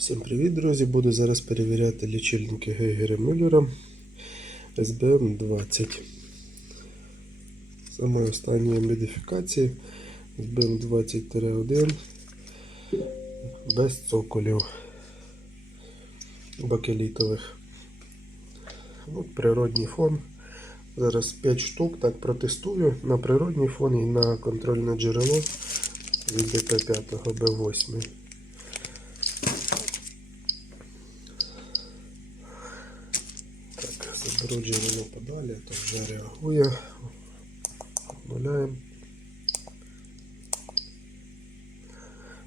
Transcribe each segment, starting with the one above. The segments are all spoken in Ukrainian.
Всім привіт, друзі! Буду зараз перевіряти лічильники Гейгера Мюллера SBM 20. Саме останньої модифікації SBM 20-1 без цоколів бакелітових. От природній фон. Зараз 5 штук так протестую на природній фон і на контрольне джерело від ДП5 Б8. Заберу подалі, то вже реагує. Обнуляємо.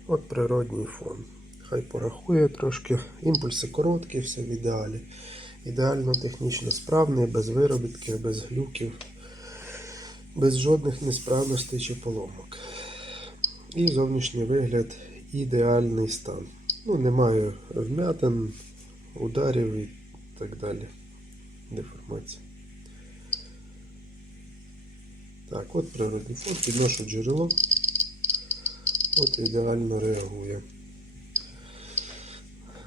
От природній фон. Хай порахує трошки. Імпульси короткі, все в ідеалі. Ідеально технічно справний, без виробітків, без глюків, без жодних несправностей чи поломок. І зовнішній вигляд ідеальний стан. Ну, немає вмятин, ударів і так далі. Деформація. Так, от природний фон, підношу джерело. От ідеально реагує.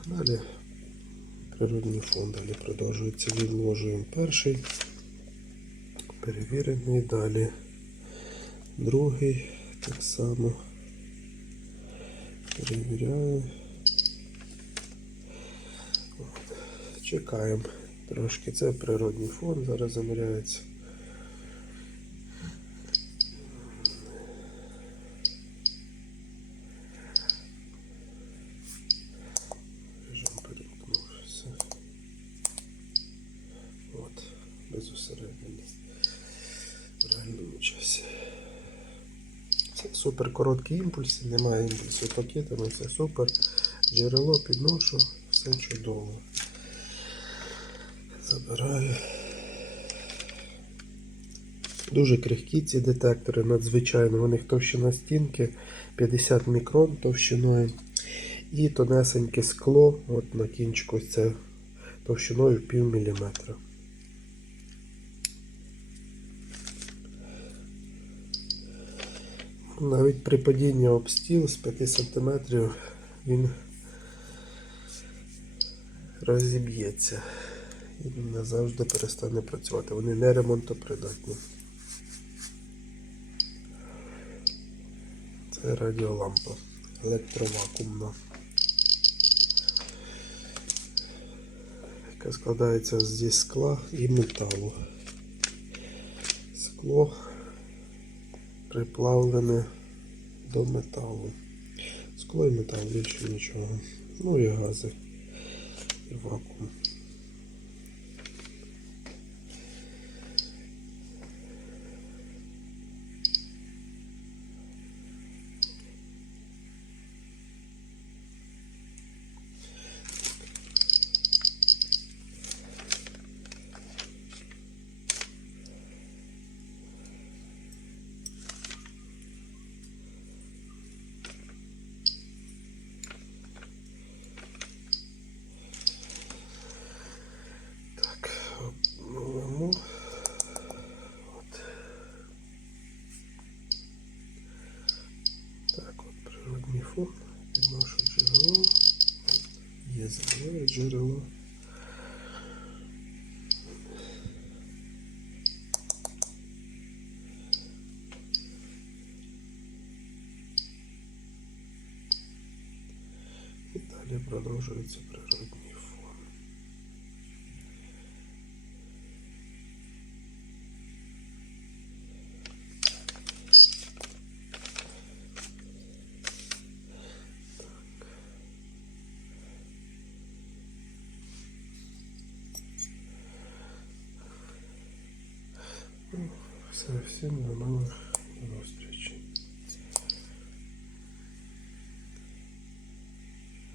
Далі природний фон далі продовжується. Відложуємо перший. Перевірений далі. Другий так само. Перевіряю. Чекаємо трошки. Це природний фон, зараз заміряється. От, без усереднення. В реальному часі. Це супер короткі імпульси, немає імпульсів пакетами, це супер. Джерело підношу, все чудово. Забираю. Дуже крихкі ці детектори, надзвичайно. У них товщина стінки 50 мікрон товщиною. І тонесеньке скло, от на кінчику це товщиною пів міліметра. Навіть при падінні об стіл з 5 см він розіб'ється і назавжди перестане працювати. Вони не ремонтопридатні. Це радіолампа електровакуумна, яка складається зі скла і металу. Скло приплавлене до металу. Скло і метал, більше нічого. Ну і гази, і вакуум. Так, обновимо. От. Так, от природний наше джерело. Є зелене джерело. І далі продовжується природний Все, всім до новых зустрічей.